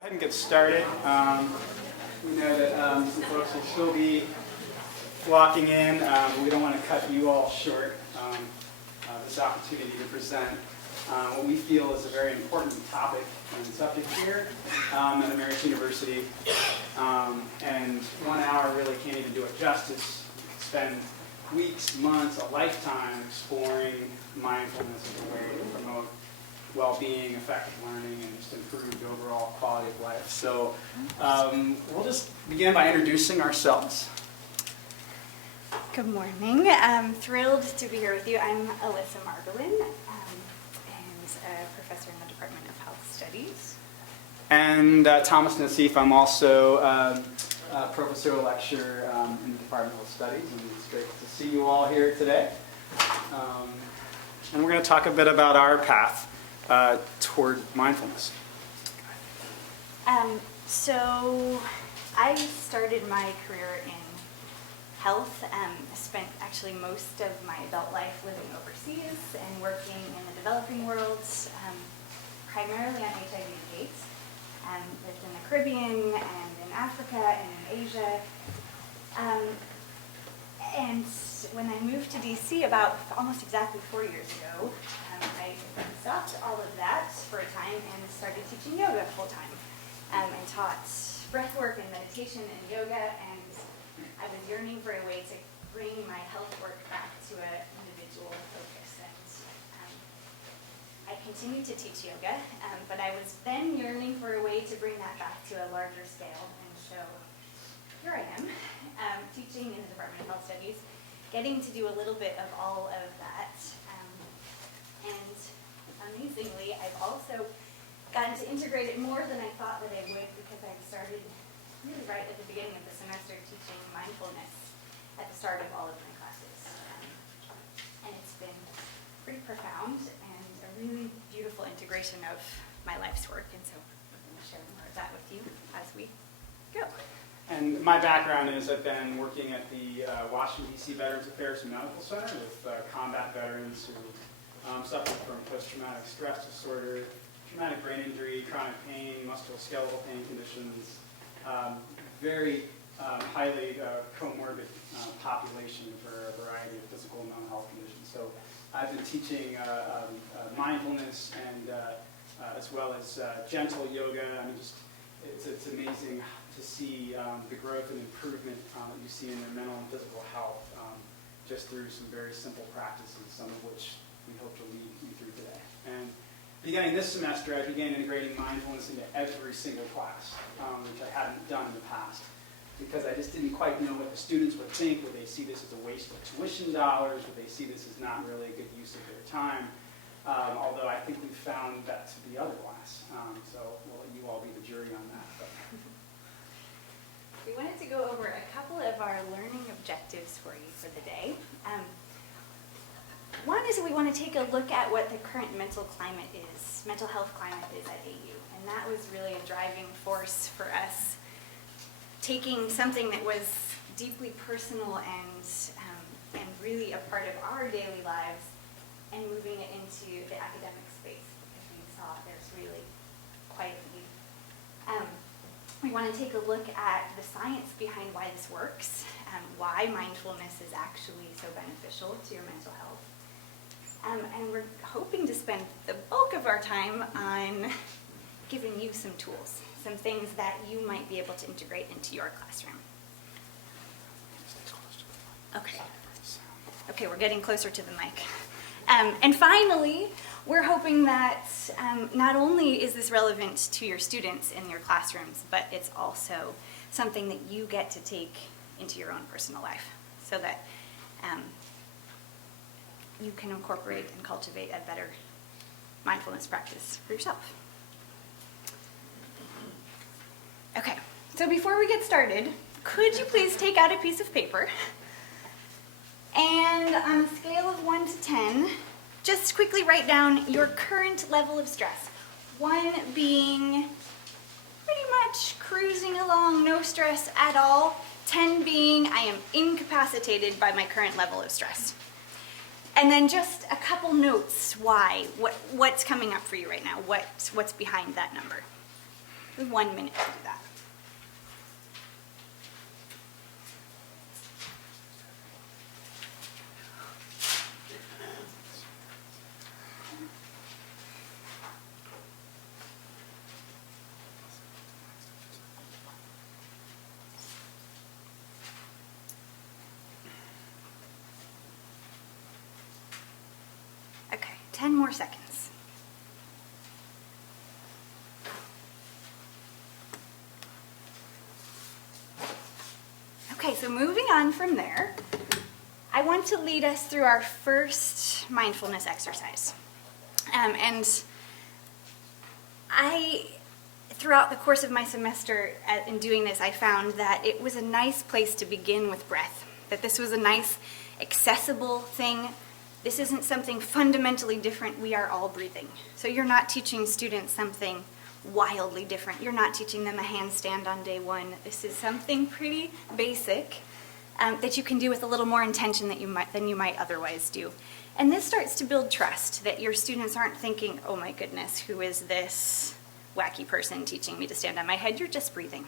Go ahead and get started. We know that some folks will still be walking in. We don't want to cut you all short. This opportunity to present what we feel is a very important topic and subject here at American University. And 1 hour really can't even do it justice. You could spend weeks, months, a lifetime exploring mindfulness as a way to promote well-being, effective learning, and just improved overall quality of life. So we'll just begin by introducing ourselves. Good morning. I'm thrilled to be here with you. I'm Alyssa Margolin, and a professor in the Department of Health Studies. And Thomas Nassif. I'm also a professorial lecturer in the Department of Health Studies, and it's great to see you all here today. And we're going to talk a bit about our path toward mindfulness. So I started my career in health. Spent actually most of my adult life living overseas and working in the developing world, primarily on HIV and AIDS. Lived in the Caribbean and in Africa and in Asia. And when I moved to DC about almost exactly 4 years ago, I stopped all of that for a time and started teaching yoga full-time, and taught breathwork and meditation and yoga, and I was yearning for a way to bring my health work back to an individual focus. And I continued to teach yoga, but I was then yearning for a way to bring that back to a larger scale, and so here I am, teaching in the Department of Health Studies, getting to do a little bit of all of that. And amazingly, I've also gotten to integrate it more than I thought that I would, because I started really right at the beginning of the semester teaching mindfulness at the start of all of my classes. And it's been pretty profound and a really beautiful integration of my life's work. And so I'm going to share more of that with you as we go. And my background is I've been working at the Washington, D.C. Veterans Affairs Medical Center with combat veterans who suffer from post-traumatic stress disorder, traumatic brain injury, chronic pain, musculoskeletal pain conditions, very highly comorbid population for a variety of physical and mental health conditions. So I've been teaching mindfulness and as well as gentle yoga. I mean, just it's amazing to see the growth and improvement that you see in their mental and physical health just through some very simple practices, some of which we hope to lead you through today. And beginning this semester, I began integrating mindfulness into every single class, which I hadn't done in the past, because I just didn't quite know what the students would think. Would they see this as a waste of tuition dollars? Would they see this as not really a good use of their time? Although I think we've found that to be otherwise. So we'll let you all be the jury on that. But. We wanted to go over a couple of our learning objectives for you for the day. One is that we want to take a look at what the current mental health climate is at AU. And that was really a driving force for us, taking something that was deeply personal and really a part of our daily lives and moving it into the academic space, because we saw there's really quite a need. We want to take a look at the science behind why this works, why mindfulness is actually so beneficial to your mental health. And we're hoping to spend the bulk of our time on giving you some tools, some things that you might be able to integrate into your classroom. Okay, we're getting closer to the mic. And finally, we're hoping that not only is this relevant to your students in your classrooms, but it's also something that you get to take into your own personal life, so that you can incorporate and cultivate a better mindfulness practice for yourself. Okay, so before we get started, could you please take out a piece of paper and on a scale of 1 to 10, just quickly write down your current level of stress. 1 being pretty much cruising along, no stress at all. 10 being I am incapacitated by my current level of stress. And then just a couple notes why, what's coming up for you right now, what's behind that number. with 1 minute to do that. Okay, 10 more seconds. Okay, so moving on from there, I want to lead us through our first mindfulness exercise. Throughout the course of my semester in doing this, I found that it was a nice place to begin with breath, that this was a nice, accessible thing. This isn't something fundamentally different. We are all breathing. So you're not teaching students something wildly different. You're not teaching them a handstand on day one. This is something pretty basic that you can do with a little more intention than you might otherwise do. And this starts to build trust, that your students aren't thinking, oh my goodness, who is this wacky person teaching me to stand on my head? You're just breathing.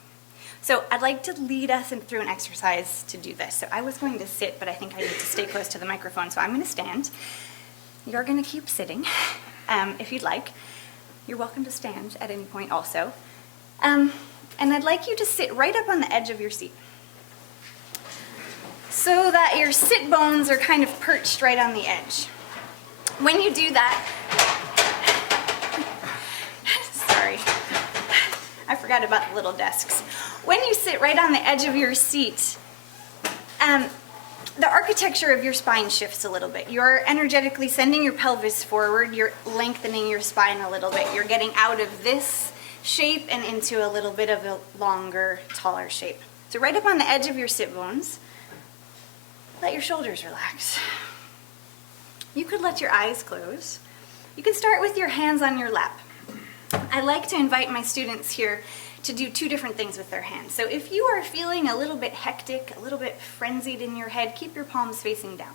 So I'd like to lead us through an exercise to do this. So I was going to sit, but I think I need to stay close to the microphone, so I'm going to stand. You're going to keep sitting, if you'd like. You're welcome to stand at any point also. And I'd like you to sit right up on the edge of your seat, so that your sit bones are kind of perched right on the edge. When you do that, sorry, I forgot about the little desks. When you sit right on the edge of your seat, the architecture of your spine shifts a little bit. You're energetically sending your pelvis forward, you're lengthening your spine a little bit. You're getting out of this shape and into a little bit of a longer, taller shape. So right up on the edge of your sit bones, let your shoulders relax. You could let your eyes close. You can start with your hands on your lap. I like to invite my students here to do two different things with their hands. So if you are feeling a little bit hectic, a little bit frenzied in your head, keep your palms facing down.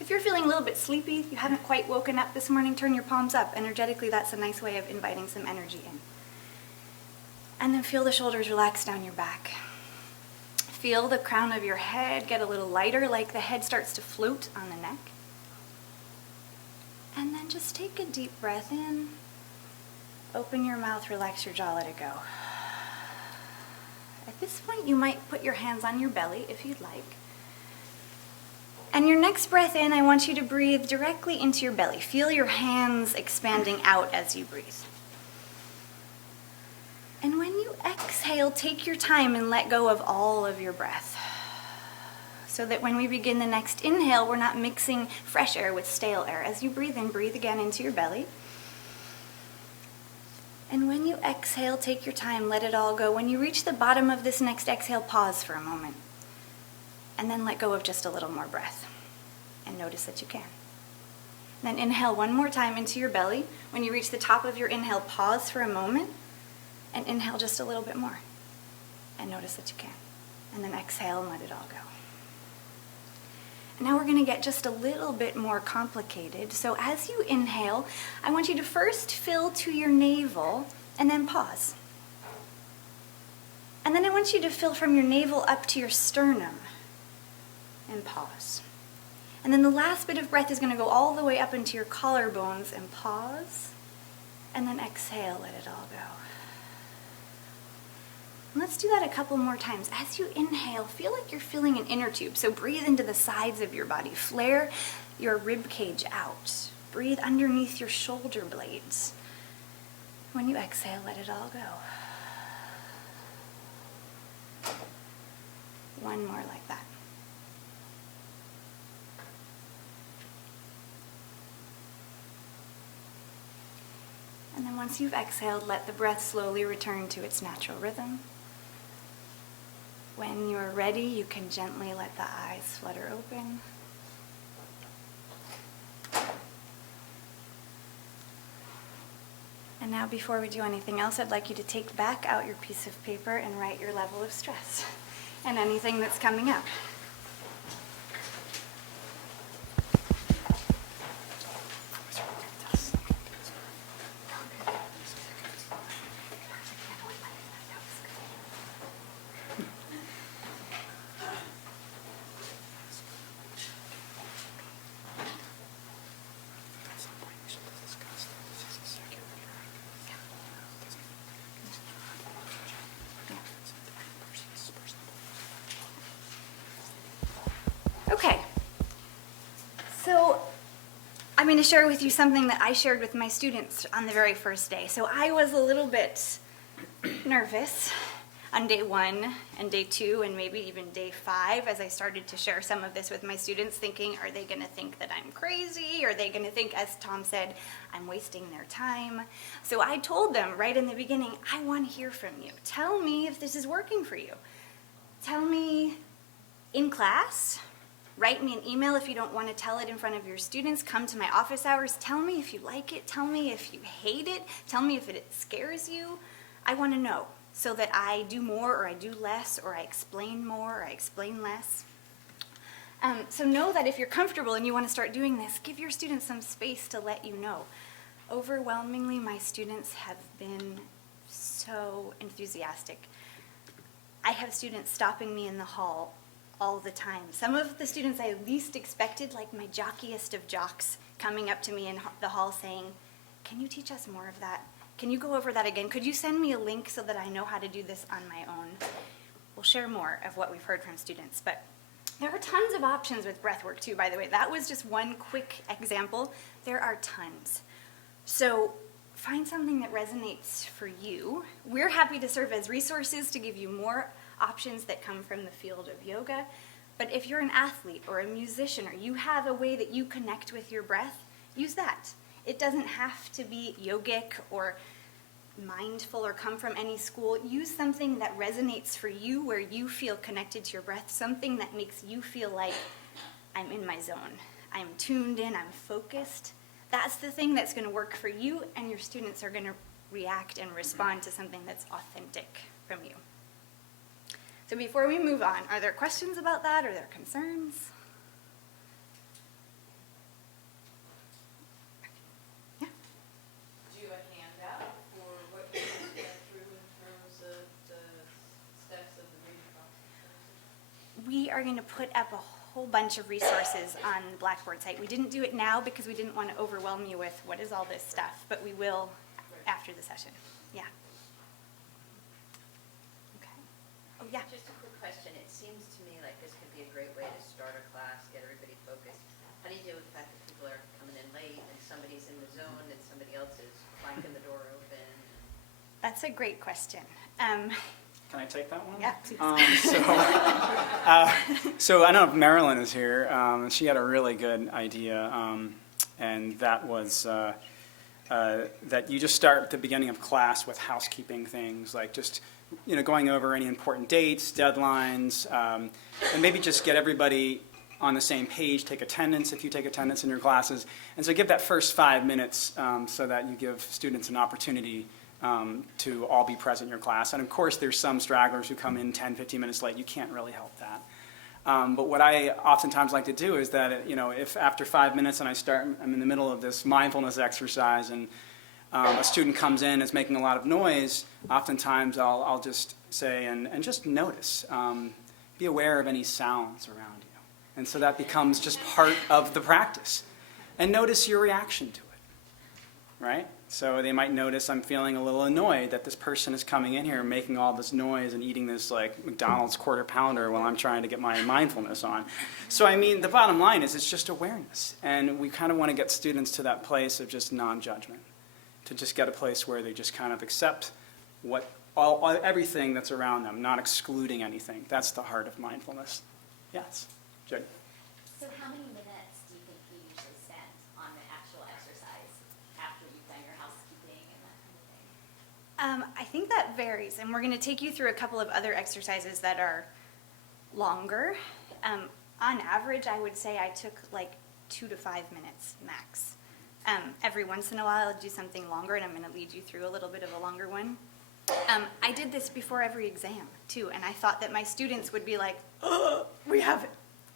If you're feeling a little bit sleepy, you haven't quite woken up this morning, turn your palms up. Energetically, that's a nice way of inviting some energy in. And then feel the shoulders relax down your back. Feel the crown of your head get a little lighter, like the head starts to float on the neck. And then just take a deep breath in. Open your mouth, relax your jaw, let it go. At this point, you might put your hands on your belly if you'd like. And your next breath in, I want you to breathe directly into your belly. Feel your hands expanding out as you breathe. And when you exhale, take your time and let go of all of your breath. So that when we begin the next inhale, we're not mixing fresh air with stale air. As you breathe in, breathe again into your belly. And when you exhale, take your time, let it all go. When you reach the bottom of this next exhale, pause for a moment. And then let go of just a little more breath. And notice that you can. Then inhale one more time into your belly. When you reach the top of your inhale, pause for a moment. And inhale just a little bit more. And notice that you can. And then exhale and let it all go. And now we're going to get just a little bit more complicated. So as you inhale, I want you to first fill to your navel and then pause. And then I want you to fill from your navel up to your sternum and pause. And then the last bit of breath is going to go all the way up into your collarbones and pause. And then exhale, let it all go. And let's do that a couple more times. As you inhale, feel like you're filling an inner tube. So breathe into the sides of your body. Flare your rib cage out. Breathe underneath your shoulder blades. When you exhale, let it all go. One more like that. And then once you've exhaled, let the breath slowly return to its natural rhythm. When you're ready, you can gently let the eyes flutter open. And now before we do anything else, I'd like you to take back out your piece of paper and write your level of stress and anything that's coming up. Okay. So I'm going to share with you something that I shared with my students on the very first day. So I was a little bit nervous on day 1 and day 2 and maybe even day 5 as I started to share some of this with my students, thinking, are they going to think that I'm crazy? Are they going to think, as Tom said, I'm wasting their time? So I told them right in the beginning, I want to hear from you. Tell me if this is working for you. Tell me in class. Write me an email if you don't want to tell it in front of your students. Come to my office hours. Tell me if you like it. Tell me if you hate it. Tell me if it scares you. I want to know so that I do more or I do less or I explain more or I explain less. So know that if you're comfortable and you want to start doing this, give your students some space to let you know. Overwhelmingly, my students have been so enthusiastic. I have students stopping me in the hall all the time. Some of the students I least expected, like my jockiest of jocks, coming up to me in the hall saying, can you teach us more of that? Can you go over that again? Could you send me a link so that I know how to do this on my own? We'll share more of what we've heard from students, but there are tons of options with breathwork too, by the way. That was just one quick example. There are tons. So find something that resonates for you. We're happy to serve as resources to give you more options that come from the field of yoga. But if you're an athlete or a musician or you have a way that you connect with your breath, use that. It doesn't have to be yogic or mindful or come from any school. Use something that resonates for you, where you feel connected to your breath, something that makes you feel like I'm in my zone. I'm tuned in, I'm focused. That's the thing that's going to work for you, and your students are going to react and respond to something that's authentic from you. So before we move on, are there questions about that? Are there concerns? Yeah. Do you have a handout for what you went through in terms of the steps of the reading process? We are going to put up a whole bunch of resources on the Blackboard site. We didn't do it now because we didn't want to overwhelm you with what is all this stuff, but we will after the session. Yeah. Okay. Oh, yeah. Just a quick question. It seems to me like this could be a great way to start a class, get everybody focused. How do you deal with the fact that people are coming in late and somebody's in the zone and somebody else is clanking the door open? That's a great question. Can I take that one? Yeah, please. So I don't know if Marilyn is here. She had a really good idea, and that was that you just start at the beginning of class with housekeeping things, like just going over any important dates, deadlines, and maybe just get everybody on the same page. Take attendance if you take attendance in your classes, and so give that first 5 minutes so that you give students an opportunity to all be present in your class. And of course, there's some stragglers who come in 10, 15 minutes late. You can't really help that. But what I oftentimes like to do is that, if after 5 minutes and I'm in the middle of this mindfulness exercise and a student comes in and is making a lot of noise, oftentimes I'll just say, and just notice, be aware of any sounds around you. And so that becomes just part of the practice. And notice your reaction to it, right? So they might notice I'm feeling a little annoyed that this person is coming in here making all this noise and eating this like McDonald's quarter pounder while I'm trying to get my mindfulness on. So I mean, the bottom line is it's just awareness. And we kind of want to get students to that place of just non-judgment, to just get a place where they just kind of accept everything that's around them, not excluding anything. That's the heart of mindfulness. Yes, Jody. So how many minutes do you think you usually spend on the actual exercise after you've done your housekeeping and that kind of thing? I think that varies, and we're going to take you through a couple of other exercises that are longer. On average, I would say I took like 2 to 5 minutes max. Every once in a while, I'll do something longer, and I'm going to lead you through a little bit of a longer one. I did this before every exam, too, and I thought that my students would be like, oh, we have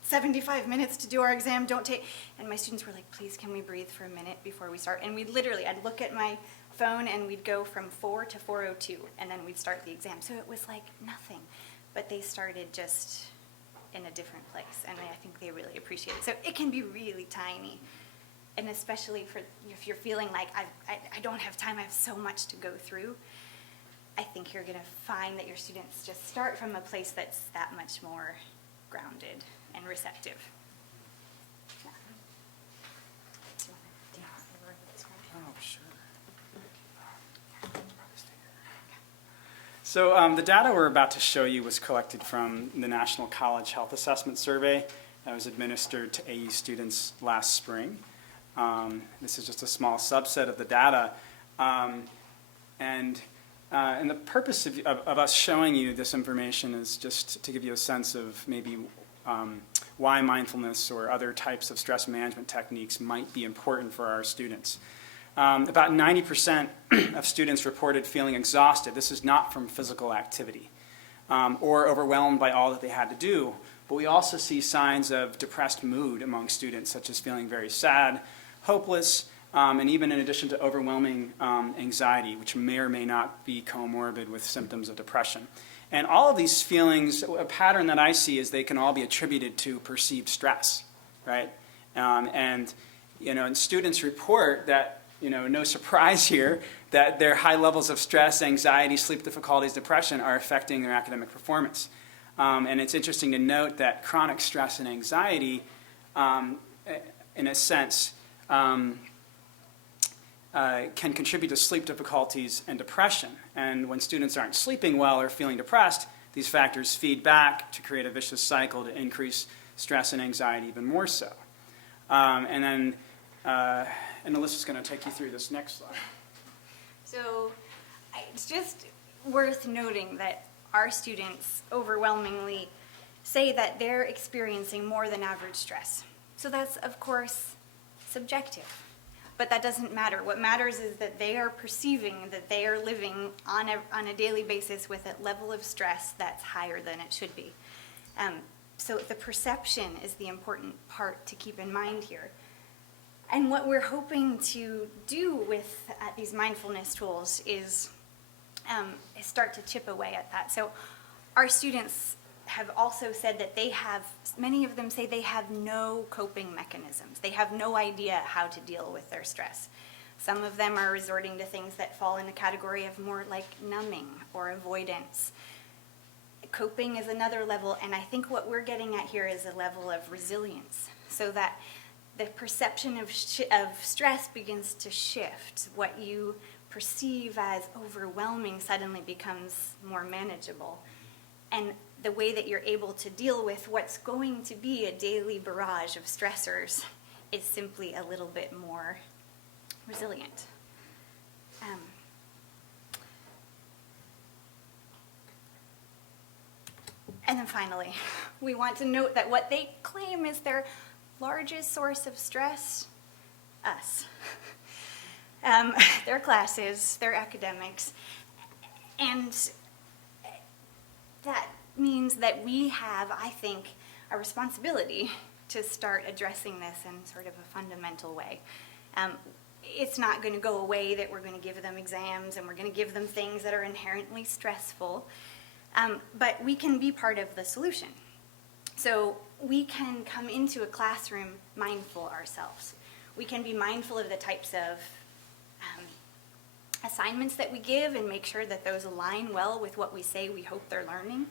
75 minutes to do our exam, don't take... And my students were like, please, can we breathe for a minute before we start? And I'd look at my phone, and we'd go from 4 to 4:02, and then we'd start the exam. So it was like nothing, but they started just in a different place, and I think they really appreciate it. So it can be really tiny. And especially if you're feeling like I don't have time, I have so much to go through, I think you're going to find that your students just start from a place that's that much more grounded and receptive. So the data we're about to show you was collected from the National College Health Assessment Survey that was administered to AU students last spring. This is just a small subset of the data. And the purpose of us showing you this information is just to give you a sense of maybe why mindfulness or other types of stress management techniques might be important for our students. About 90% of students reported feeling exhausted. This is not from physical activity or overwhelmed by all that they had to do. But we also see signs of depressed mood among students, such as feeling very sad, hopeless, and even in addition to overwhelming anxiety, which may or may not be comorbid with symptoms of depression. And all of these feelings, a pattern that I see is they can all be attributed to perceived stress, right? And students report that, no surprise here, that their high levels of stress, anxiety, sleep difficulties, depression are affecting their academic performance. And it's interesting to note that chronic stress and anxiety, in a sense, can contribute to sleep difficulties and depression. And when students aren't sleeping well or feeling depressed, these factors feed back to create a vicious cycle to increase stress and anxiety even more so. And Alyssa's going to take you through this next slide. So it's just worth noting that our students overwhelmingly say that they're experiencing more than average stress. So that's, of course, subjective. But that doesn't matter. What matters is that they are perceiving that they are living on a daily basis with a level of stress that's higher than it should be. So the perception is the important part to keep in mind here. And what we're hoping to do with these mindfulness tools is start to chip away at that. So our students have also said that many of them say they have no coping mechanisms. They have no idea how to deal with their stress. Some of them are resorting to things that fall in the category of more like numbing or avoidance. Coping is another level, and I think what we're getting at here is a level of resilience, so that the perception of stress begins to shift. What you perceive as overwhelming suddenly becomes more manageable. And the way that you're able to deal with what's going to be a daily barrage of stressors is simply a little bit more resilient. And then finally, we want to note that what they claim is their largest source of stress, us. Their classes, their academics, and that means that we have, I think, a responsibility to start addressing this in sort of a fundamental way. It's not going to go away that we're going to give them exams and we're going to give them things that are inherently stressful, but we can be part of the solution. So we can come into a classroom mindful ourselves. We can be mindful of the types of assignments that we give and make sure that those align well with what we say we hope they're learning.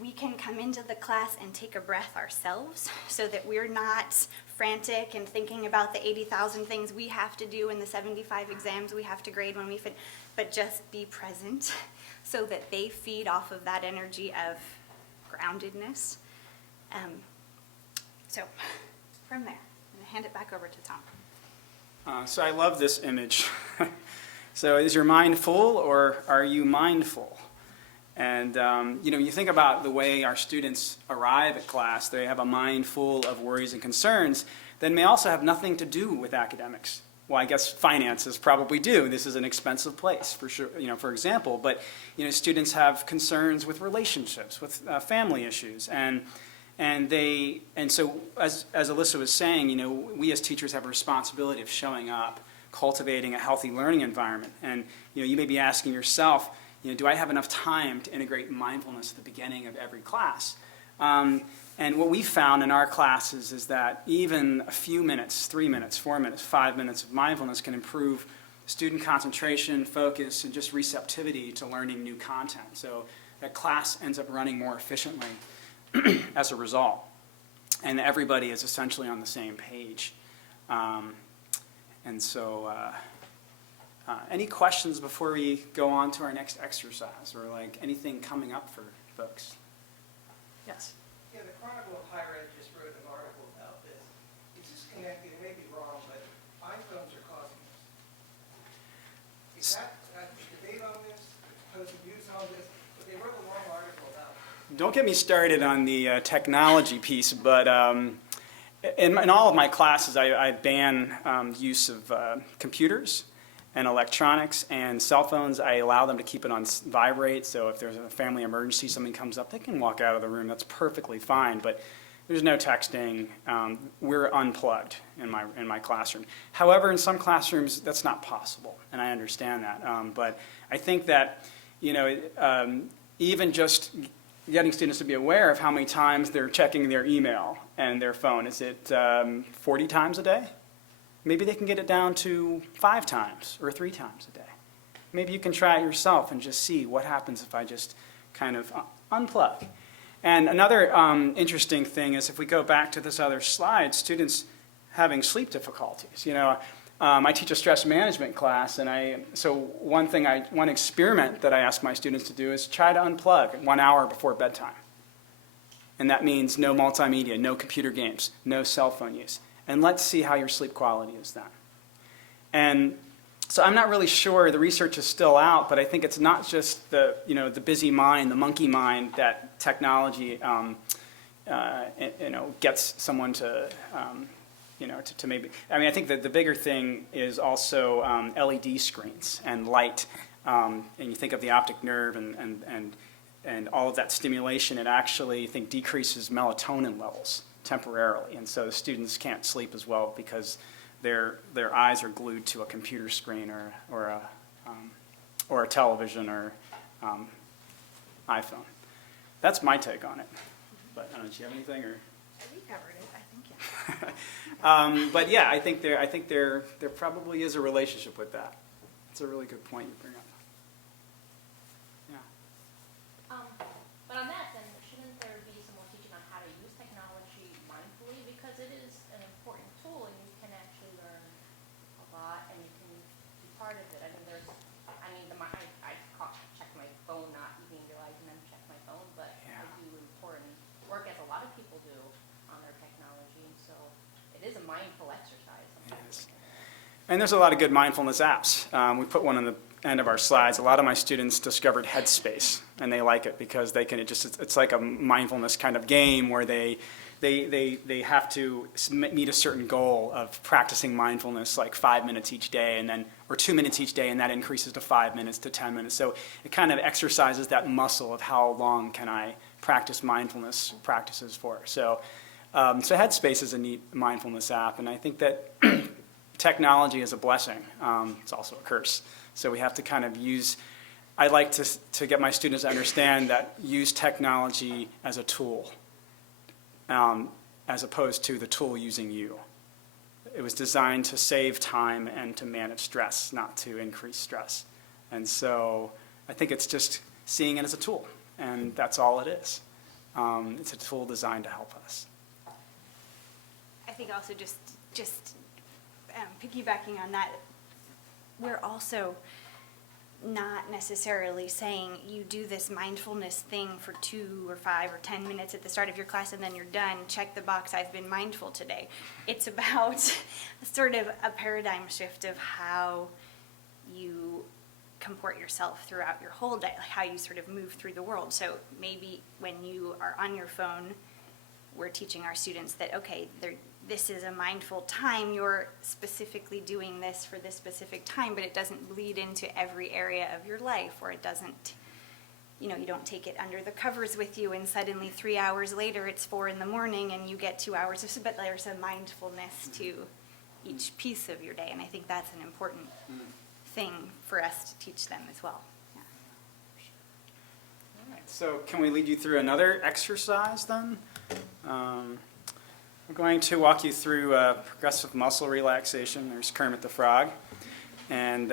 We can come into the class and take a breath ourselves so that we're not frantic and thinking about the 80,000 things we have to do and the 75 exams we have to grade when we finish, but just be present so that they feed off of that energy of groundedness. So from there, I'm going to hand it back over to Tom. So I love this image. So is your mind full or are you mindful? And you think about the way our students arrive at class. They have a mind full of worries and concerns that may also have nothing to do with academics. Well, I guess finances probably do. This is an expensive place, for sure. For example, but students have concerns with relationships, with family issues, and so as Alyssa was saying, we as teachers have a responsibility of showing up, cultivating a healthy learning environment. And you may be asking yourself, do I have enough time to integrate mindfulness at the beginning of every class? And what we found in our classes is that even a few minutes, 3 minutes, 4 minutes, 5 minutes of mindfulness can improve student concentration, focus, and just receptivity to learning new content. So that class ends up running more efficiently as a result. And everybody is essentially on the same page. And so Any questions before we go on to our next exercise, or like anything coming up for folks? Yes. Yeah, the Chronicle of Higher Ed just wrote an article about this. It's just connected, it may be wrong, but iPhones are causing this. Is that debate on this, opposing views on this? But they wrote a long article about it. Don't get me started on the technology piece, but in all of my classes, I ban use of computers and electronics and cell phones. I allow them to keep it on vibrate, so if there's a family emergency, something comes up, they can walk out of the room. That's perfectly fine, but there's no texting. We're unplugged in my classroom. However, in some classrooms, that's not possible, and I understand that. But I think that, even just getting students to be aware of how many times they're checking their email and their phone. Is it 40 times a day? Maybe they can get it down to 5 times or 3 times a day. Maybe you can try it yourself and just see what happens if I just kind of unplug. And another interesting thing is, if we go back to this other slide, students having sleep difficulties. I teach a stress management class, and so one experiment that I ask my students to do is try to unplug 1 hour before bedtime. And that means no multimedia, no computer games, no cell phone use. And let's see how your sleep quality is then. And so I'm not really sure, the research is still out, but I think it's not just the busy mind, the monkey mind, that technology gets someone to maybe, I think that the bigger thing is also LED screens and light. And you think of the optic nerve and all of that stimulation, it actually, I think, decreases melatonin levels temporarily. And so the students can't sleep as well because their eyes are glued to a computer screen or a television or iPhone. That's my take on it. But I don't know, do you have anything? Or? We covered it, I think, yeah. But yeah, I think there probably is a relationship with that. It's a really good point you bring up. Yeah. But on that, then, shouldn't there be some more teaching on how to use technology mindfully? Because it is an important tool, and you can actually learn a lot, and you can be part of it. I check my phone, not even realizing I'm checking my phone, but I do important work, as a lot of people do, on their technology. And so it is a mindful exercise. It is. And there's a lot of good mindfulness apps. We put one on the end of our slides. A lot of my students discovered Headspace, and they like it because it's like a mindfulness kind of game where they have to meet a certain goal of practicing mindfulness, like 5 minutes each day, or 2 minutes each day, and that increases to 5 minutes to 10 minutes. So it kind of exercises that muscle of how long can I practice mindfulness practices for. So Headspace is a neat mindfulness app, and I think that technology is a blessing. It's also a curse. So we have to kind of I like to get my students to understand that use technology as a tool, as opposed to the tool using you. It was designed to save time and to manage stress, not to increase stress. And so I think it's just seeing it as a tool, and that's all it is. It's a tool designed to help us. I think also just piggybacking on that, we're also not necessarily saying you do this mindfulness thing for 2 or 5 or 10 minutes at the start of your class and then you're done. Check the box, I've been mindful today. It's about sort of a paradigm shift of how you comport yourself throughout your whole day, like how you sort of move through the world. So maybe when you are on your phone, we're teaching our students that, okay, this is a mindful time, you're specifically doing this for this specific time, but it doesn't bleed into every area of your life, or it doesn't, you don't take it under the covers with you and suddenly 3 hours later it's 4 in the morning and you get 2 hours of, but there's a mindfulness to each piece of your day, and I think that's an important thing for us to teach them as well. Yeah. All right, so can we lead you through another exercise then? I'm going to walk you through progressive muscle relaxation. There's Kermit the Frog. And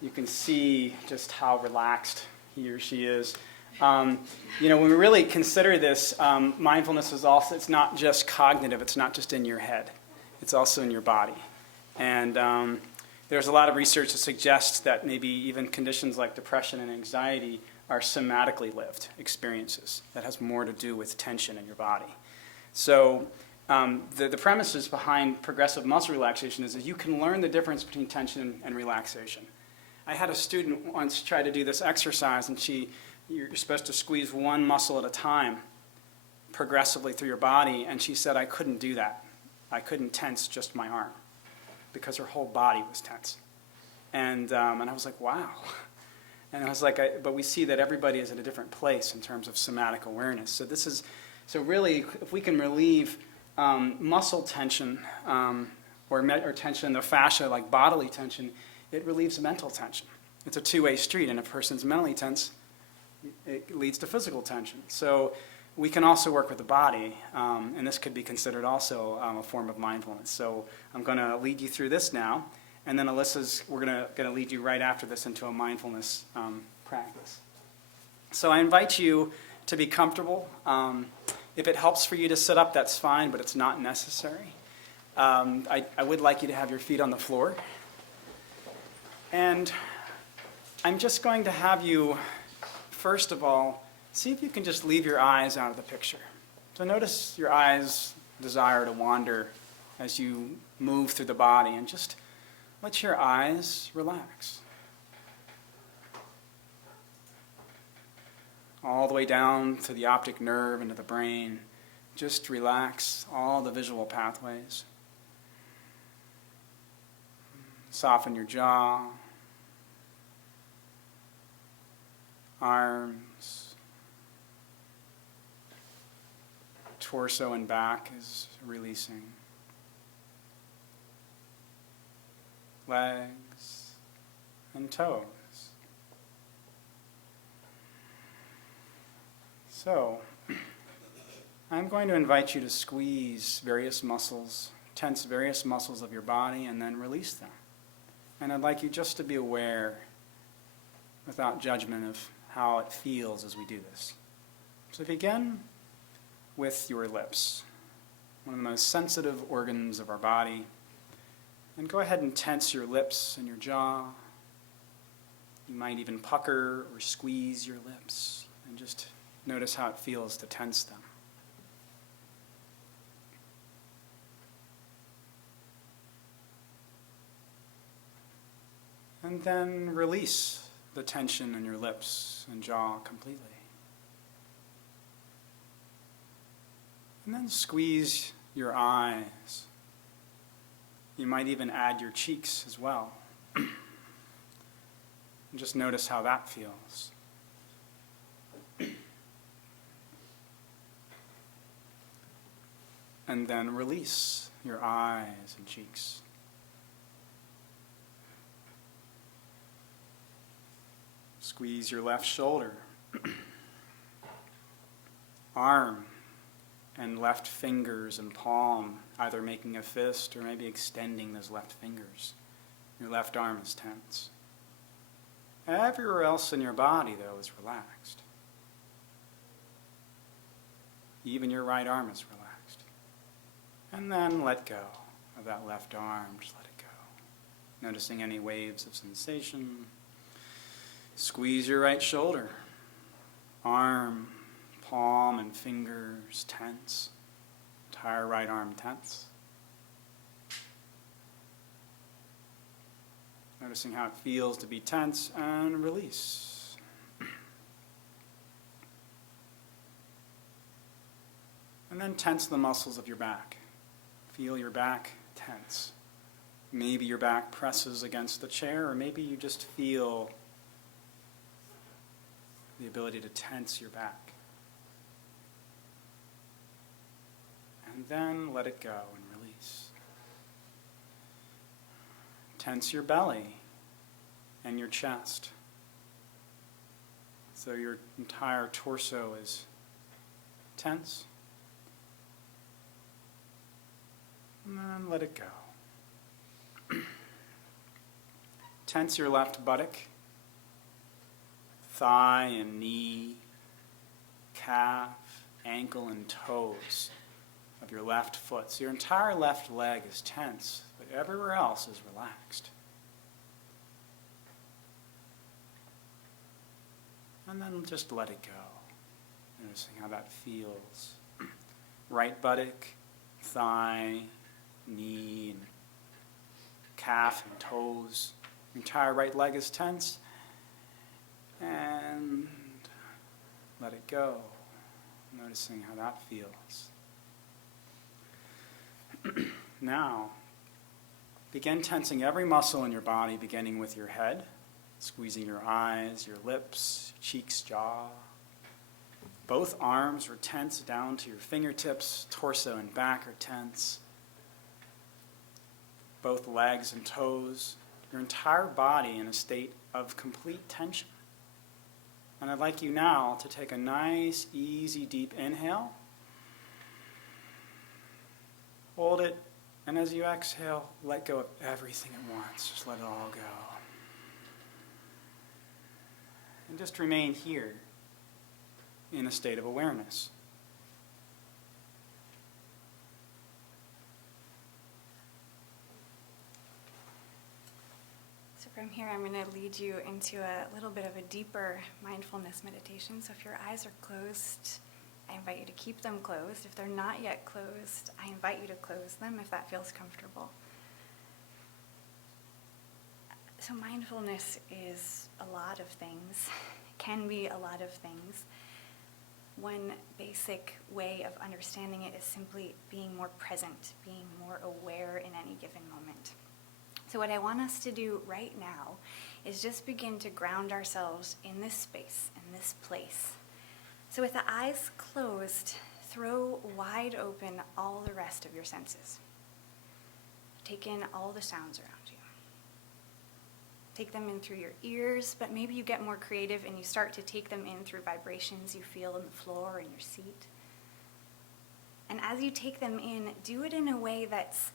you can see just how relaxed he or she is. When we really consider this, mindfulness is also, it's not just cognitive, it's not just in your head. It's also in your body. And there's a lot of research to suggest that maybe even conditions like depression and anxiety are somatically lived experiences that has more to do with tension in your body. So the premises behind progressive muscle relaxation is that you can learn the difference between tension and relaxation. I had a student once try to do this exercise, and you're supposed to squeeze one muscle at a time progressively through your body, and she said, I couldn't do that. I couldn't tense just my arm because her whole body was tense. And I was like, wow. And I was like, but we see that everybody is at a different place in terms of somatic awareness. So really, if we can relieve muscle tension or tension in the fascia, like bodily tension, it relieves mental tension. It's a two-way street, and if a person's mentally tense, it leads to physical tension. So we can also work with the body, and this could be considered also a form of mindfulness. So I'm going to lead you through this now, and then we're going to lead you right after this into a mindfulness practice. So I invite you to be comfortable. If it helps for you to sit up, that's fine, but it's not necessary. I would like you to have your feet on the floor. And I'm just going to have you, first of all, see if you can just leave your eyes out of the picture. So notice your eyes' desire to wander as you move through the body, and just let your eyes relax. All the way down to the optic nerve into the brain. Just relax all the visual pathways. Soften your jaw, arms, torso and back is releasing. Legs and toes. So, I'm going to invite you to squeeze various muscles, tense various muscles of your body, and then release them. And I'd like you just to be aware, without judgment, of how it feels as we do this. So begin with your lips, one of the most sensitive organs of our body. And go ahead and tense your lips and your jaw. You might even pucker or squeeze your lips, and just notice how it feels to tense them. And then release the tension in your lips and jaw completely. And then squeeze your eyes. You might even add your cheeks as well. And just notice how that feels. And then release your eyes and cheeks. Squeeze your left shoulder, arm, and left fingers and palm, either making a fist or maybe extending those left fingers. Your left arm is tense. Everywhere else in your body, though, is relaxed. Even your right arm is relaxed. And then let go of that left arm. Just let it go. Noticing any waves of sensation. Squeeze your right shoulder. Arm, palm, and fingers tense. Entire right arm tense. Noticing how it feels to be tense, and release. And then tense the muscles of your back. Feel your back tense. Maybe your back presses against the chair, or maybe you just feel the ability to tense your back. And then let it go and release. Tense your belly and your chest. So your entire torso is tense. And then let it go. Tense your left buttock, thigh and knee, calf, ankle, and toes of your left foot. So your entire left leg is tense, but everywhere else is relaxed. And then just let it go. Noticing how that feels. Right buttock, thigh, knee, and calf and toes. Your entire right leg is tense. And let it go. Noticing how that feels. Now, begin tensing every muscle in your body, beginning with your head, squeezing your eyes, your lips, cheeks, jaw. Both arms are tense down to your fingertips, torso and back are tense. Both legs and toes, your entire body in a state of complete tension. And I'd like you now to take a nice, easy, deep inhale. Hold it, and as you exhale, let go of everything at once. Just let it all go. And just remain here in a state of awareness. So from here, I'm going to lead you into a little bit of a deeper mindfulness meditation. So if your eyes are closed, I invite you to keep them closed. If they're not yet closed, I invite you to close them if that feels comfortable. So mindfulness is a lot of things, can be a lot of things. One basic way of understanding it is simply being more present, being more aware in any given moment. So what I want us to do right now is just begin to ground ourselves in this space, in this place. So with the eyes closed, throw wide open all the rest of your senses. Take in all the sounds around you. Take them in through your ears, but maybe you get more creative and you start to take them in through vibrations you feel in the floor or in your seat. And as you take them in, do it in a way that's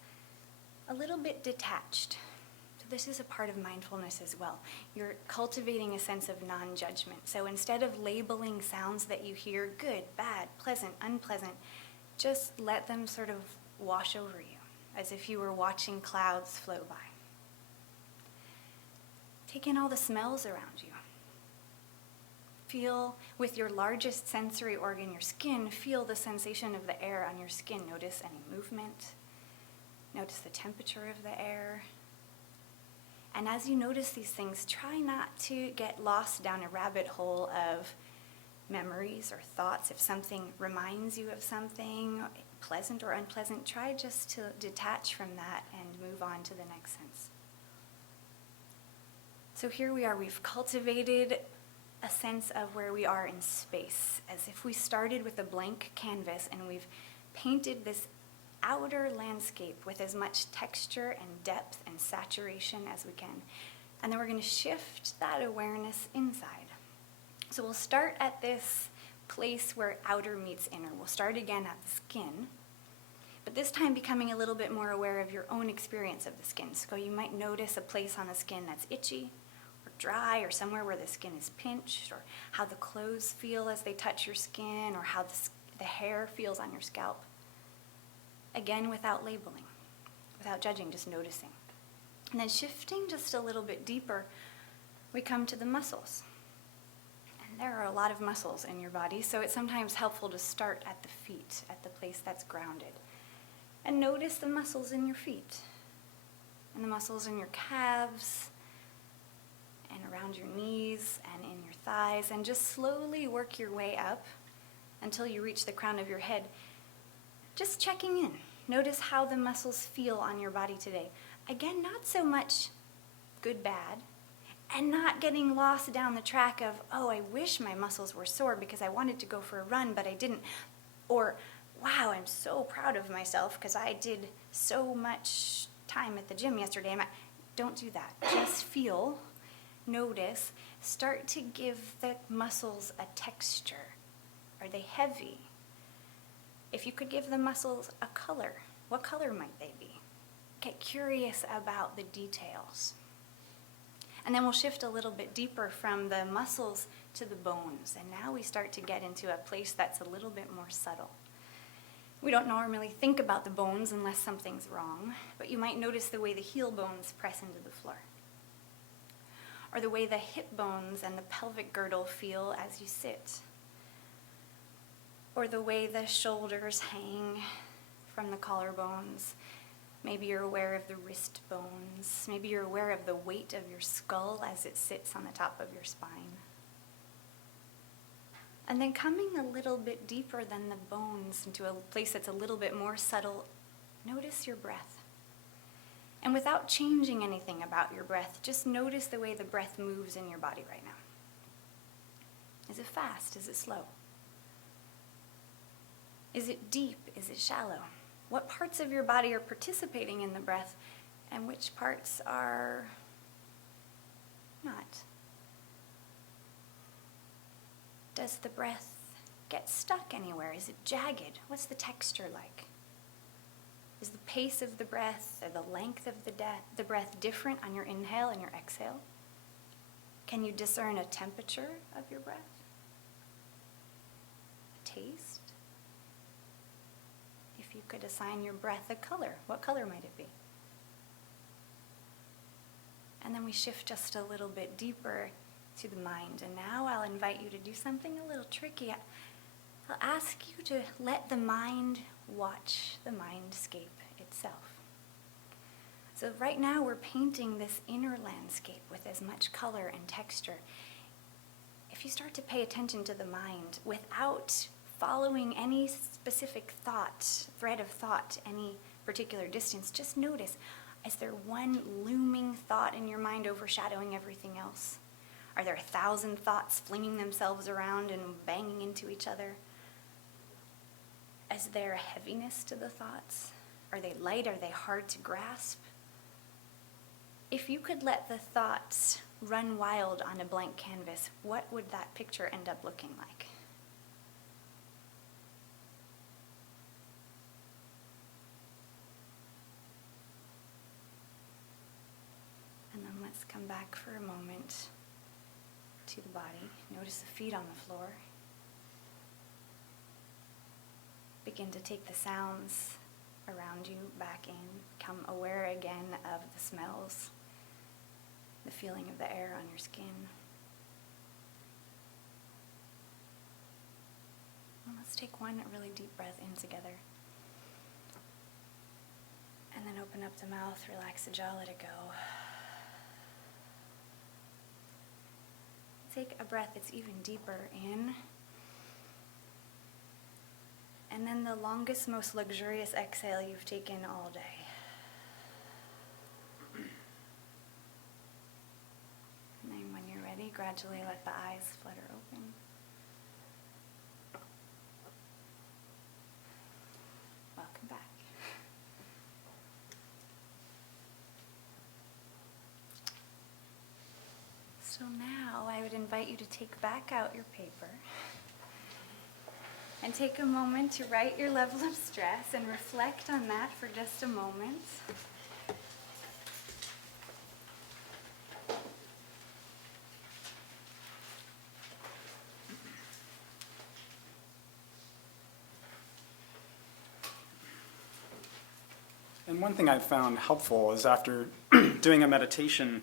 a little bit detached. So this is a part of mindfulness as well. You're cultivating a sense of non-judgment. So instead of labeling sounds that you hear good, bad, pleasant, unpleasant, just let them sort of wash over you as if you were watching clouds flow by. Take in all the smells around you. Feel with your largest sensory organ, your skin, feel the sensation of the air on your skin. Notice any movement. Notice the temperature of the air. And as you notice these things, try not to get lost down a rabbit hole of memories or thoughts. If something reminds you of something, pleasant or unpleasant, try just to detach from that and move on to the next sense. So here we are, we've cultivated a sense of where we are in space, as if we started with a blank canvas and we've painted this outer landscape with as much texture and depth and saturation as we can. And then we're going to shift that awareness inside. So we'll start at this place where outer meets inner. We'll start again at the skin, but this time becoming a little bit more aware of your own experience of the skin. So you might notice a place on the skin that's itchy, dry, or somewhere where the skin is pinched, or how the clothes feel as they touch your skin, or how the hair feels on your scalp. Again, without labeling, without judging, just noticing. And then shifting just a little bit deeper, we come to the muscles. And there are a lot of muscles in your body, so it's sometimes helpful to start at the feet, at the place that's grounded. And notice the muscles in your feet, and the muscles in your calves, and around your knees and in your thighs, and just slowly work your way up until you reach the crown of your head. Just checking in. Notice how the muscles feel on your body today. Again, not so much good, bad, and not getting lost down the track of, oh, I wish my muscles were sore because I wanted to go for a run, but I didn't. Or, wow, I'm so proud of myself because I did so much time at the gym yesterday. Don't do that. Just feel. Notice, start to give the muscles a texture. Are they heavy? If you could give the muscles a color, what color might they be? Get curious about the details. And then we'll shift a little bit deeper from the muscles to the bones. And now we start to get into a place that's a little bit more subtle. We don't normally think about the bones unless something's wrong, but you might notice the way the heel bones press into the floor. or the way the hip bones and the pelvic girdle feel as you sit, or the way the shoulders hang from the collarbones. Maybe you're aware of the wrist bones. Maybe you're aware of the weight of your skull as it sits on the top of your spine. And then coming a little bit deeper than the bones into a place that's a little bit more subtle, notice your breath. And without changing anything about your breath, just notice the way the breath moves in your body right now. Is it fast? Is it slow? Is it deep? Is it shallow? What parts of your body are participating in the breath and which parts are not? Does the breath get stuck anywhere? Is it jagged? What's the texture like? Is the pace of the breath or the length of the breath different on your inhale and your exhale? Can you discern a temperature of your breath? A taste? If you could assign your breath a color, what color might it be? And then we shift just a little bit deeper to the mind. And now I'll invite you to do something a little tricky. I'll ask you to let the mind watch the mindscape itself. So right now we're painting this inner landscape with as much color and texture. If you start to pay attention to the mind without following any specific thread of thought, any particular distance, just notice, is there one looming thought in your mind overshadowing everything else? Are there 1,000 thoughts flinging themselves around and banging into each other? Is there a heaviness to the thoughts? Are they light? Are they hard to grasp? If you could let the thoughts run wild on a blank canvas, what would that picture end up looking like? And then let's come back for a moment to the body. Notice the feet on the floor. Begin to take the sounds around you back in. Become aware again of the smells, the feeling of the air on your skin. And let's take one really deep breath in together. And then open up the mouth, relax the jaw, let it go. Take a breath that's even deeper in. And then the longest, most luxurious exhale you've taken all day. And then when you're ready, gradually let the eyes flutter open. Welcome back. So now I would invite you to take back out your paper and take a moment to write your level of stress and reflect on that for just a moment. And one thing I've found helpful is after doing a meditation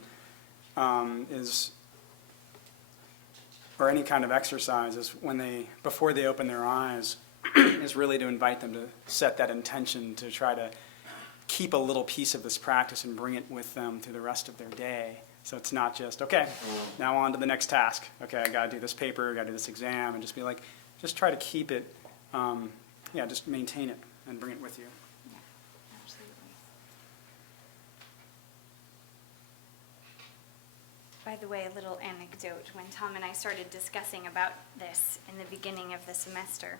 or any kind of exercise is before they open their eyes, is really to invite them to set that intention to try to keep a little piece of this practice and bring it with them through the rest of their day. So it's not just, okay, now on to the next task. Okay, I got to do this paper, I got to do this exam, and just be like, just try to keep it, just maintain it and bring it with you. Yeah, absolutely. By the way, a little anecdote. When Tom and I started discussing about this in the beginning of the semester,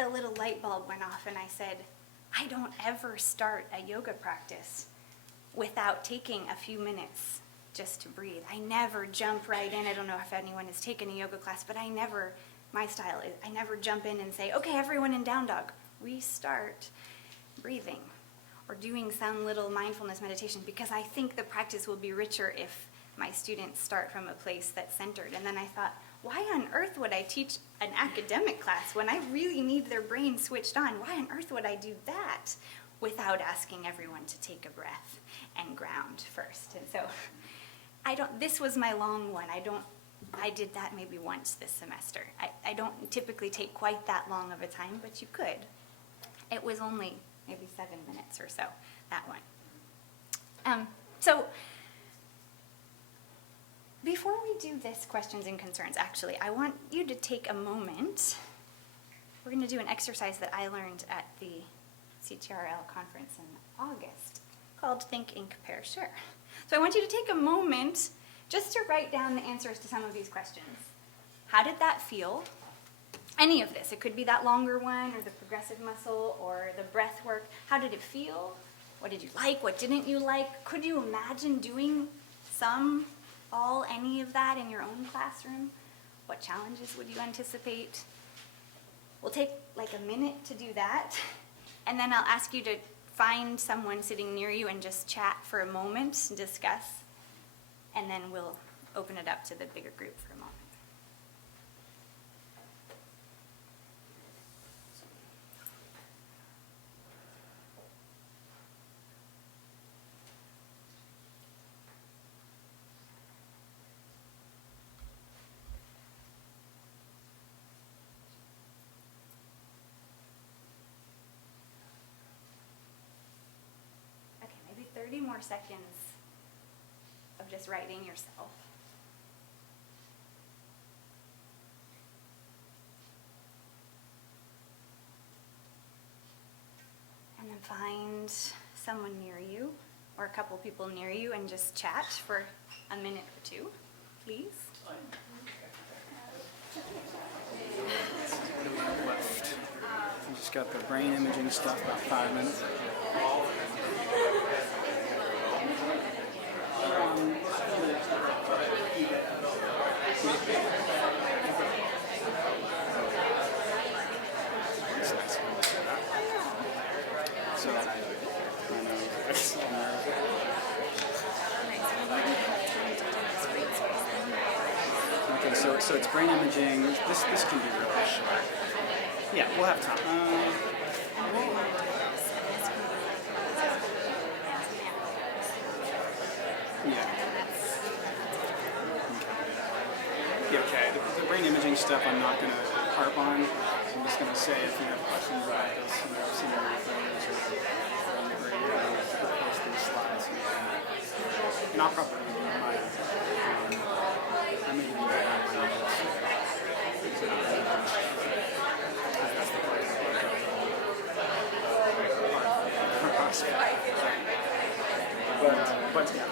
a little light bulb went off and I said, I don't ever start a yoga practice without taking a few minutes just to breathe. I never jump right in. I don't know if anyone has taken a yoga class, but my style is I never jump in and say, okay, everyone in down dog. We start breathing or doing some little mindfulness meditation because I think the practice will be richer if my students start from a place that's centered. And then I thought, why on earth would I teach an academic class when I really need their brain switched on? Why on earth would I do that without asking everyone to take a breath and ground first. And so this was my long one. I did that maybe once this semester. I don't typically take quite that long of a time, but you could. It was only maybe 7 minutes or so, that one. So before we do this questions and concerns, actually, I want you to take a moment. We're going to do an exercise that I learned at the CTRL conference in August called Think, Ink, Compare, Share. So I want you to take a moment just to write down the answers to some of these questions. How did that feel? Any of this. It could be that longer one or the progressive muscle or the breath work. How did it feel? What did you like? What didn't you like? Could you imagine doing some, all, any of that in your own classroom? What challenges would you anticipate? We'll take like a minute to do that, and then I'll ask you to find someone sitting near you and just chat for a moment and discuss, and then we'll open it up to the bigger group for a moment. Okay, maybe 30 more seconds of just writing yourself. And then find someone near you or a couple people near you and just chat for a minute or two, please. What do we have left? We just got the brain imaging stuff, about 5 minutes. So I know. Okay, so it's brain imaging. This can be really short. Yeah, we'll have time. Yeah. Yeah, okay. The brain imaging stuff I'm not going to harp on. I'm just going to say if you have questions about this, some of your things or post these slides. And I'll probably do my, I may even write out my notes. That's the part. But yeah.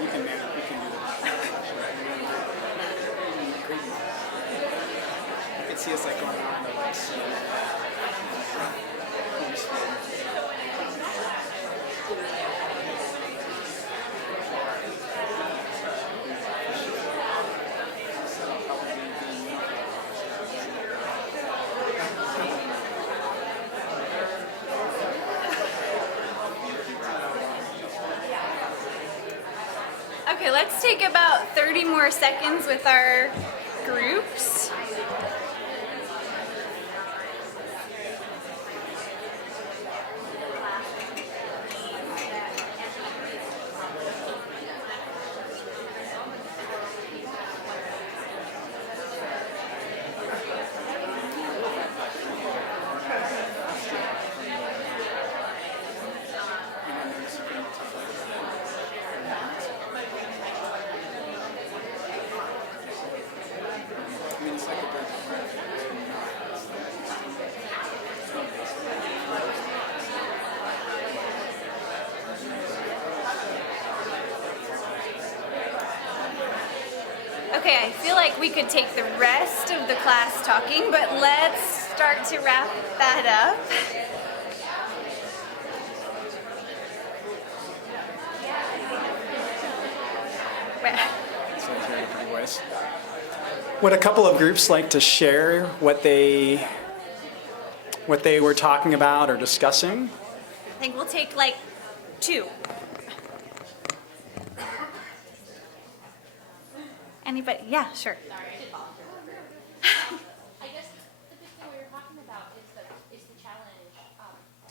You can do that. I could see us like going on to like Okay, let's take about 30 more seconds with our groups. Okay, I feel like we could take the rest of the class talking, but let's start to wrap that up. Would a couple of groups like to share what they were talking about or discussing? I think we'll take like 2. Anybody? Yeah, sure. Sorry, I did volunteer for free. I guess the big thing we were talking about is the challenge.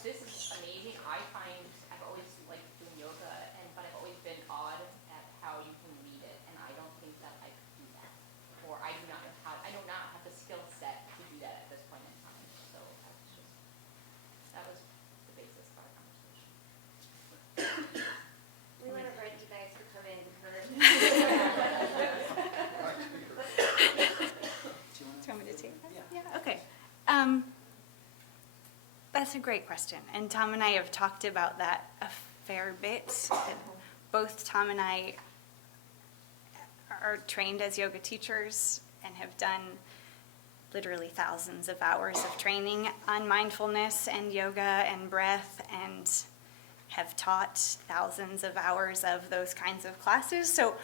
This is amazing. I find I've always liked doing yoga, but I've always been awed at how you can read it, and I don't think that I could do that, or I do not know how. I do not have the skill set to do that at this point in time. So that was the basis of our conversation. We want to invite you guys to come in for Do you want me to take that? Yeah. Okay. That's a great question. And Tom and I have talked about that a fair bit. Both Tom and I are trained as yoga teachers and have done literally thousands of hours of training on mindfulness and yoga and breath, and have taught thousands of hours of those kinds of classes. So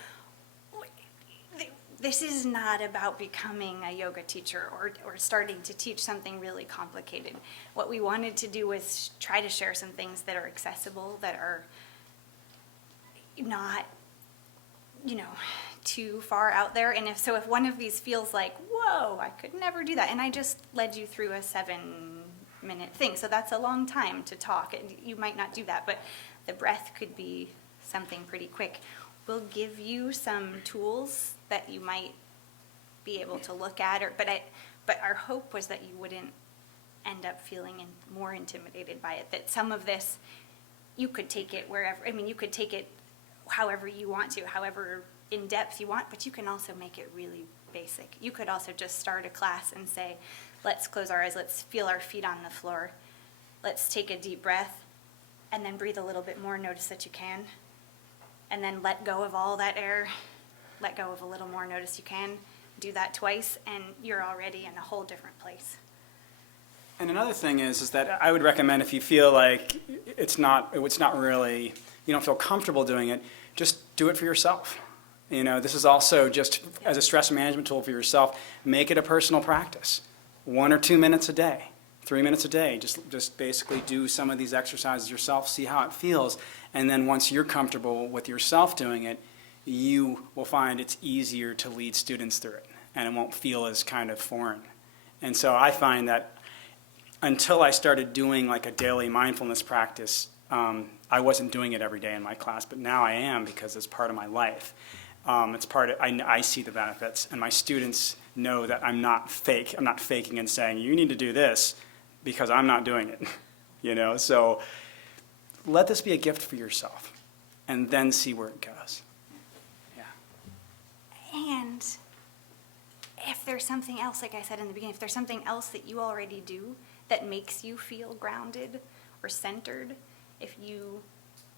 this is not about becoming a yoga teacher or starting to teach something really complicated. What we wanted to do was try to share some things that are accessible, that are not, too far out there. And if one of these feels like, whoa, I could never do that, and I just led you through a 7-minute thing, so that's a long time to talk. You might not do that, but the breath could be something pretty quick. We'll give you some tools that you might be able to look at, but our hope was that you wouldn't end up feeling more intimidated by it, that some of this, you could take it wherever, you could take it however you want to, however in depth you want, but you can also make it really basic. You could also just start a class and say, let's close our eyes, let's feel our feet on the floor, let's take a deep breath, and then breathe a little bit more, notice that you can, and then let go of all that air, let go of a little more, notice you can. Do that twice, and you're already in a whole different place. And another thing is that I would recommend, if you feel like it's not really, you don't feel comfortable doing it, just do it for yourself. This is also just as a stress management tool for yourself. Make it a personal practice. 1 or 2 minutes a day, 3 minutes a day. Just basically do some of these exercises yourself, see how it feels, and then once you're comfortable with yourself doing it, you will find it's easier to lead students through it, and it won't feel as kind of foreign. And so I find that until I started doing like a daily mindfulness practice, I wasn't doing it every day in my class, but now I am, because it's part of my life. I see the benefits, and my students know that I'm not faking and saying, you need to do this, because I'm not doing it. So let this be a gift for yourself, and then see where it goes. And if there's something else, like I said in the beginning, if there's something else that you already do that makes you feel grounded or centered, if you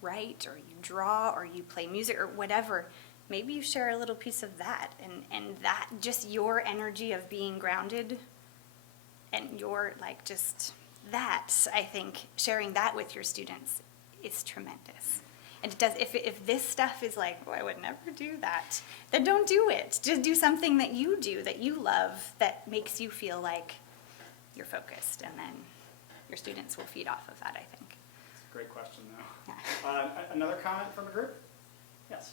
write or you draw or you play music or whatever, maybe you share a little piece of that, and that, just your energy of being grounded and your, that, I think, sharing that with your students is tremendous. And it does, if this stuff is like, oh, I would never do that, then don't do it. Just do something that you do, that you love, that makes you feel like you're focused, and then your students will feed off of that, I think. It's a great question, though. Yeah. Another comment from a group? Yes.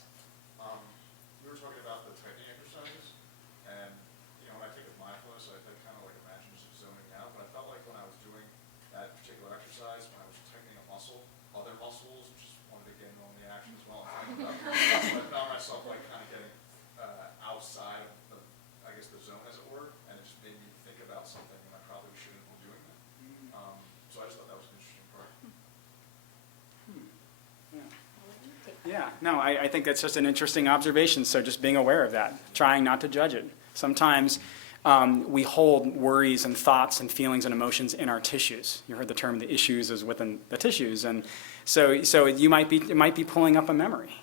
We were talking about the tightening exercises, and when I think of mindfulness, I kind of imagine just zoning out, but I felt like when I was doing that particular exercise, when I was tightening a muscle, other muscles just wanted to get in on the action as well. So I found myself kind of getting outside of the zone, as it were, and it just made me think about something, and I probably shouldn't be doing that. So I just thought that was an interesting part. Yeah, no, I think that's just an interesting observation, so just being aware of that, trying not to judge it. Sometimes we hold worries and thoughts and feelings and emotions in our tissues. You heard the term, the issues is within the tissues, and so it might be pulling up a memory.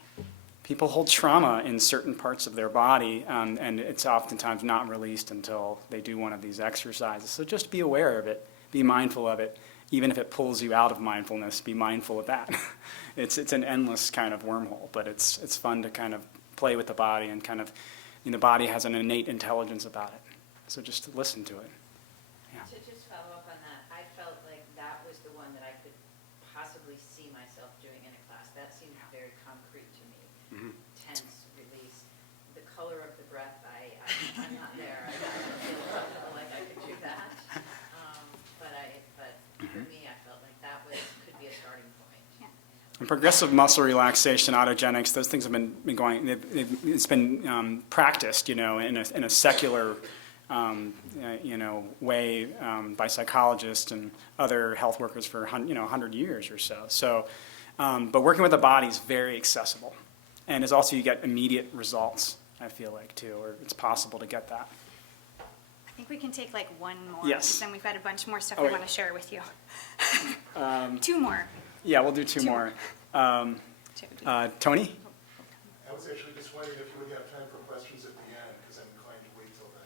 People hold trauma in certain parts of their body, and it's oftentimes not released until they do one of these exercises. So just be aware of it, be mindful of it. Even if it pulls you out of mindfulness, be mindful of that. It's an endless kind of wormhole, but it's fun to kind of play with the body, and kind of, the body has an innate intelligence about it. So just listen to it. Yeah. To just follow up on that, I felt like that was the one that I could possibly see myself doing in a class. That seemed very concrete to me. Mm-hmm. Tense, release, the color of the breath. And progressive muscle relaxation, autogenics, those things have been going, it's been practiced, in a secular, way by psychologists and other health workers for, 100 years or so. So, but working with the body is very accessible. And is also, you get immediate results, I feel like, too, or it's possible to get that. I think we can take like one more. Yes. 'Cause then we've got a bunch more stuff Oh, we wait. want to share with you. 2 more. Yeah, we'll do two more. Tony? I was actually just wondering if you would have time for questions at the end, because I'm inclined to wait till then.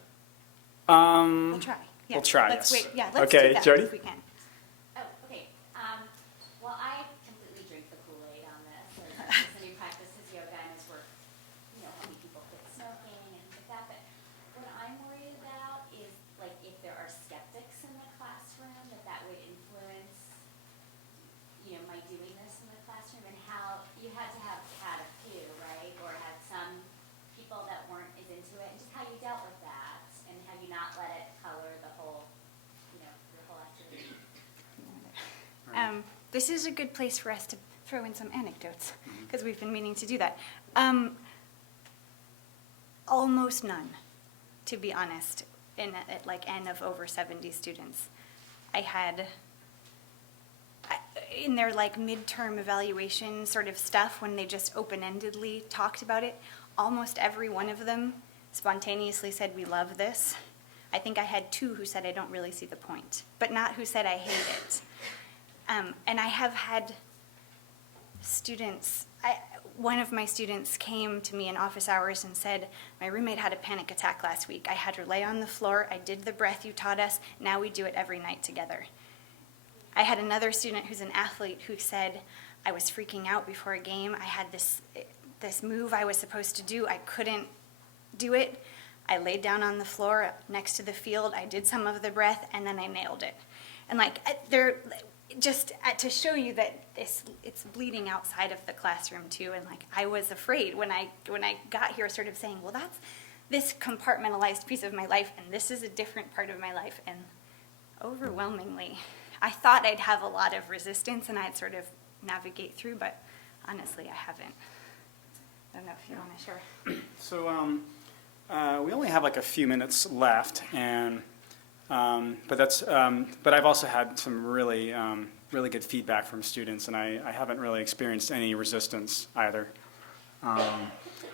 We'll try. Yeah. We'll try, Let's yes. wait. Yeah, let's Okay, do that Jody? if we can. Oh, okay. Well, I completely drink the Kool-Aid on this. As somebody who practices yoga and has worked, helping people quit smoking and things like that. But what I'm worried about is, like, if there are skeptics in the classroom, that would influence, my doing this in the classroom, and how you had to have had a few, right? Or had some people that weren't as into it, and just how you dealt with that, and how you not let it color the whole, your whole activity. This is a good place for us to throw in some anecdotes, because we've been meaning to do that. Almost none, to be honest, at like N of over 70 students. I had, in their like midterm evaluation sort of stuff, when they just open-endedly talked about it, almost every one of them spontaneously said, "We love this." I think I had 2 who said, "I don't really see the point," but not who said, "I hate it." And I have had students, one of my students came to me in office hours and said, "My roommate had a panic attack last week. I had her lay on the floor. I did the breath you taught us. Now we do it every night together." I had another student who's an athlete who said, "I was freaking out before a game. I had this move I was supposed to do. I couldn't do it. I laid down on the floor next to the field. I did some of the breath, and then I nailed it." And like, they're just to show you that it's bleeding outside of the classroom too. And like, I was afraid when I got here, sort of saying, well, that's this compartmentalized piece of my life, and this is a different part of my life. And overwhelmingly, I thought I'd have a lot of resistance and I'd sort of navigate through, but honestly, I haven't. I don't know if you want to share. So we only have like a few minutes left, and but I've also had some really really good feedback from students, and I haven't really experienced any resistance either.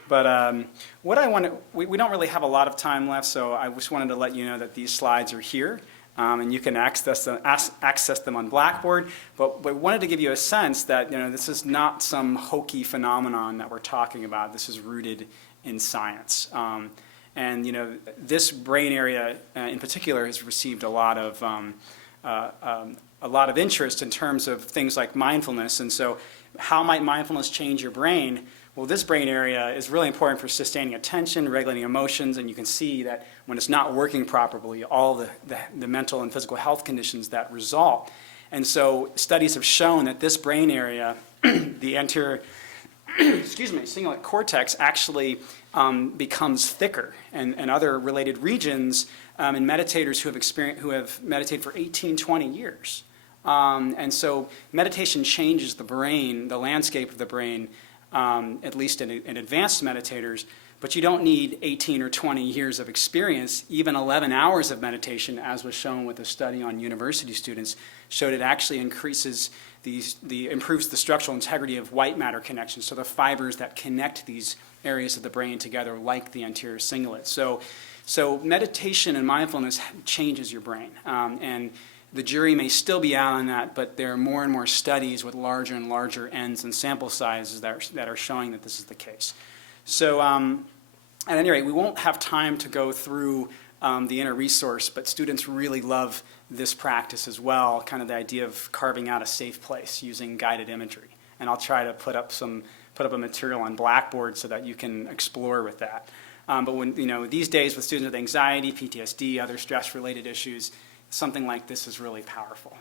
What I want to, we don't really have a lot of time left, so I just wanted to let you know that these slides are here, and you can access them on Blackboard. But we wanted to give you a sense that this is not some hokey phenomenon that we're talking about. This is rooted in science. And this brain area in particular has received a lot of interest in terms of things like mindfulness. And so, how might mindfulness change your brain? Well, this brain area is really important for sustaining attention, regulating emotions, and you can see that when it's not working properly, all the mental and physical health conditions that result. And so, studies have shown that this brain area, the anterior cingulate cortex, actually becomes thicker, and other related regions in meditators who have meditated for 18, 20 years. And so meditation changes the brain, the landscape of the brain, at least in advanced meditators, but you don't need 18 or 20 years of experience. Even 11 hours of meditation, as was shown with a study on university students, showed it actually increases improves the structural integrity of white matter connections, so the fibers that connect these areas of the brain together, like the anterior cingulate. So meditation and mindfulness changes your brain, and the jury may still be out on that, but there are more and more studies with larger and larger n's and sample sizes that are showing that this is the case. So at any rate, we won't have time to go through the inner resource, but students really love this practice as well, kind of the idea of carving out a safe place using guided imagery. And I'll try to put up a material on Blackboard so that you can explore with that. But when these days with students with anxiety, PTSD, other stress-related issues, something like this is really powerful.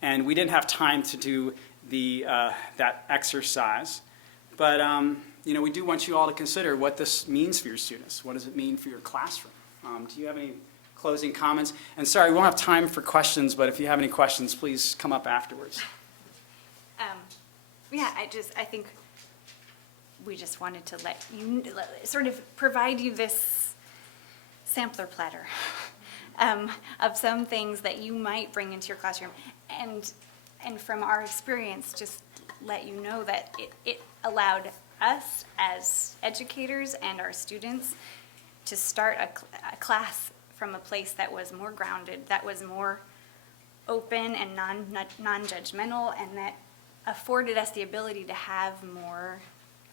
And we didn't have time to do that exercise, but we do want you all to consider what this means for your students. What does it mean for your classroom? Do you have any closing comments? And sorry, we won't have time for questions, but if you have any questions, please come up afterwards. Yeah, I think we just wanted to sort of provide you this sampler platter of some things that you might bring into your classroom. And from our experience, just let you know that it allowed us as educators and our students to start a class from a place that was more grounded, that was more open and non-judgmental, and that afforded us the ability to have more,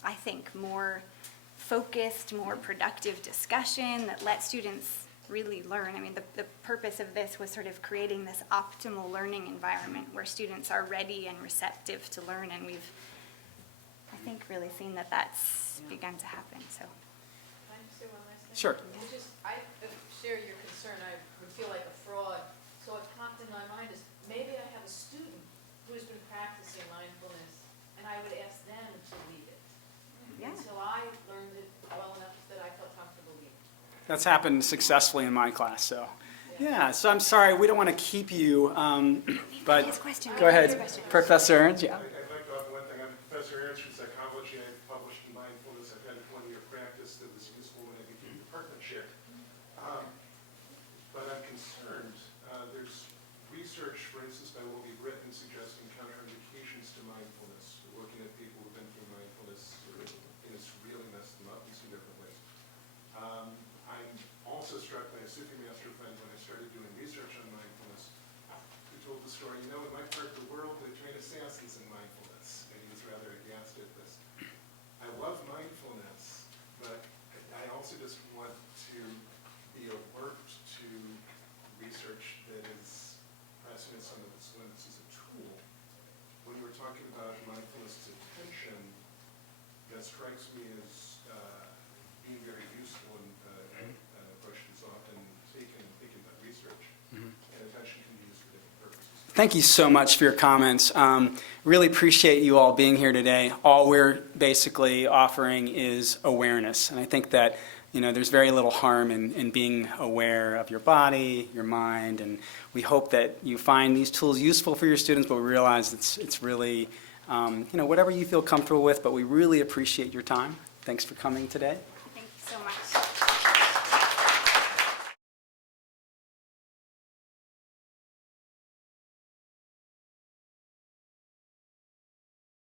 I think, more focused, more productive discussion that let students really learn. I mean, the purpose of this was sort of creating this optimal learning environment where students are ready and receptive to learn, and we've, I think, really seen that that's begun to happen, so. Can I just say one last thing? Sure. I share your concern, I would feel like a fraud, so what popped in my mind is, maybe I have a student who has been practicing mindfulness, and I would ask them to lead it. Yeah. Until I learned it well enough that I felt comfortable leading. That's happened successfully in my class, so. Yeah, so I'm sorry, we don't want to keep you, but His question. go ahead, His question. Professor Ernst, yeah. I'd like to offer one thing. I'm Professor Ernst from psychology. I published in mindfulness. I've had a 20-year practice that was useful when I became department chair. But I'm concerned. There's research, for instance, by what we've written suggesting counterindications to mindfulness. We're looking at people who've been through mindfulness, and it's really messed them up in some different ways. I'm also struck by a Sufi master friend when I started doing research on mindfulness, who told the story, in my part of the world, they train assassins in mindfulness, and he was rather aghast at this. I love mindfulness, but I also just want to be alert to research that is pressing in some of its limits as a tool. When we're talking about mindfulness as attention, that strikes me as being very useful and approach is often taken by research, and attention can be used for different purposes. Thank you so much for your comments. Really appreciate you all being here today. All we're basically offering is awareness, and I think that there's very little harm in being aware of your body, your mind, and we hope that you find these tools useful for your students, but we realize it's really, whatever you feel comfortable with, but we really appreciate your time. Thanks for coming today. Thank you so much.